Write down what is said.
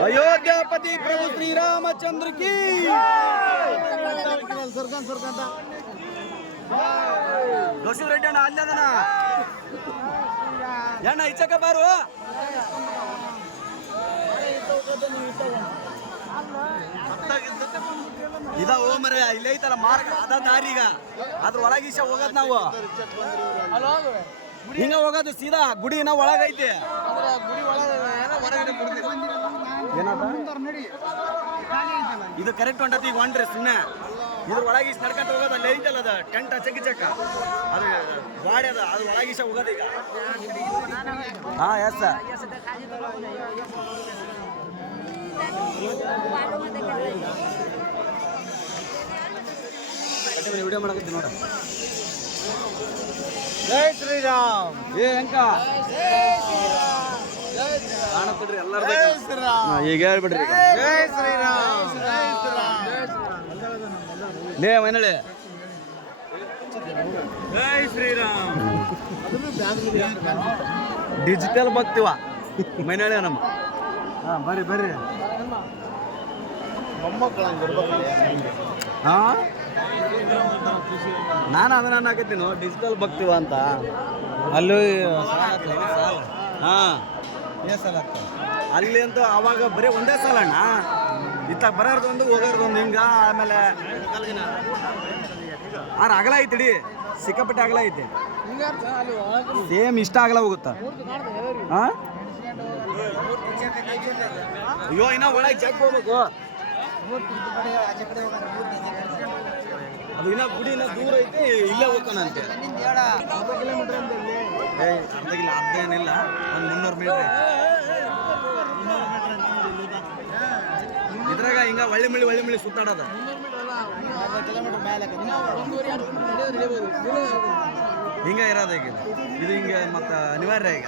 अयोध्यापति प्रभु श्री रामचंद्र की सरकार सरकार दोषी रेड्डी अण्ण ಅಲ್ಲಿ ಅದನ ಅಣ್ಣ ಇಚ್ಚಕ ಬಾರು ಅಲ್ಲ ಓ ಮರ ಇಲ್ಲೇ ಐತಲ್ಲ ಮಾರ್ಗ, ಅದ ಈಗ. ಅದ್ರ ಒಳಗೀಶ ಹೋಗೋದ್ ನಾವು. ಹಿಂಗ ಹೋಗೋದು ಸೀದಾ ಗುಡಿ ಇನ್ನ ಏನದ ಇದು ಕರೆಕ್ಟ್ ಹೊಂಟತಿ ಈಗ ಹೊಂಟ್ರಿ ಸುಮ್ಮನೆ ಇದ್ರ ಒಳಗೀಸ್ ನಡ್ಕೊಂತ ಹೋಗೋದು ಅಲ್ಲಿ ಐತಲ್ಲ ಅದ, ಟೆಂಟ್ ಚಕ್ಕಿ ಚಕ್ಕ ಅದು, ಗಾಡಿ ಅದ, ಅದು ಒಳಗೀಶ ಹೋಗೋದು ಈಗ. ಹಾ ಎಸ್ ವಿಡಿಯೋ ಮಾಡಕತ್ತೀನಿ ನೋಡ. ಜೈ ಶ್ರೀರಾಮ್. ಏ ಅಂಕ. ಕಾಣತ್ತಿಡ್ರಿ ಎಲ್ಲರೂ ಈಗ ಹೇಳ್ಬಿಡ್ರಿ. ಜೈ ಶ್ರೀರಾಮ್. ಜೈ ಶ್ರೀರಾಮ್. ಲೇ ಮೈನಳೆ ಜೈ ಶ್ರೀರಾಮ್. ಡಿಜಿಟಲ್ ಬಗ್ತಿವ ಮೈನಳೆ ನಮ್ಮ. ಹಾ ಬರ್ರಿ ಬರ್ರಿ. ಹಾ? ನಾನು ಅದನ್ನ ಅನ್ನಕತ್ತೀನಿ ಡಿಜಿಟಲ್ ಬಗ್ತೀವ ಅಂತ. ಅಲ್ಲೂ, ಹಾಂ. ಅಲ್ಲಿ ಅಂತ ಅವಾಗ ಬರೀ ಒಂದೇ ಸಾಲ ಅಣ್ಣ. ಒಂದು ಹೋಗೋದು ಒಂದು, ಹಿಂಗ, ಆಮೇಲೆ ಆರ ಅಗಲ ಐತಿಡಿ ಸಿಕ್ಕಾಪಟ್ಟೆ ಅಗಲ ಐತಿ. ಸೇಮ್ ಇಷ್ಟ ಅಗಲ ಹೋಗುತ್ತಾ. ಅಯ್ಯೋ, ಇನ್ನ ಒಳಗೆ ಚೆಕ್ ಹೋಗ್ಬೇಕು. ಅದು ಇನ್ನ ಗುಡಿ ಇನ್ನ ದೂರ ಐತಿ, ಇಲ್ಲೇ ಹೋಗ್ತಾನಂತೆ ಏ, ಅರ್ಧ ಕಿಲೋ, ಅರ್ಧ ಏನಿಲ್ಲ, ಒಂದು ಮುನ್ನೂರು ಮೀಟರ್ ಇದ್ರಾಗ ಹಿಂಗ ಒಳ್ಳೆ ಮಳಿ ಒಳ್ಳೆ ಮಳಿ ಸುತ್ತಾಡೋದ. ಹಿಂಗ ಇರೋದ ಈಗ. ಇದು ಹಿಂಗೆ ಮತ್ತ ಅನಿವಾರ್ಯ ಈಗ.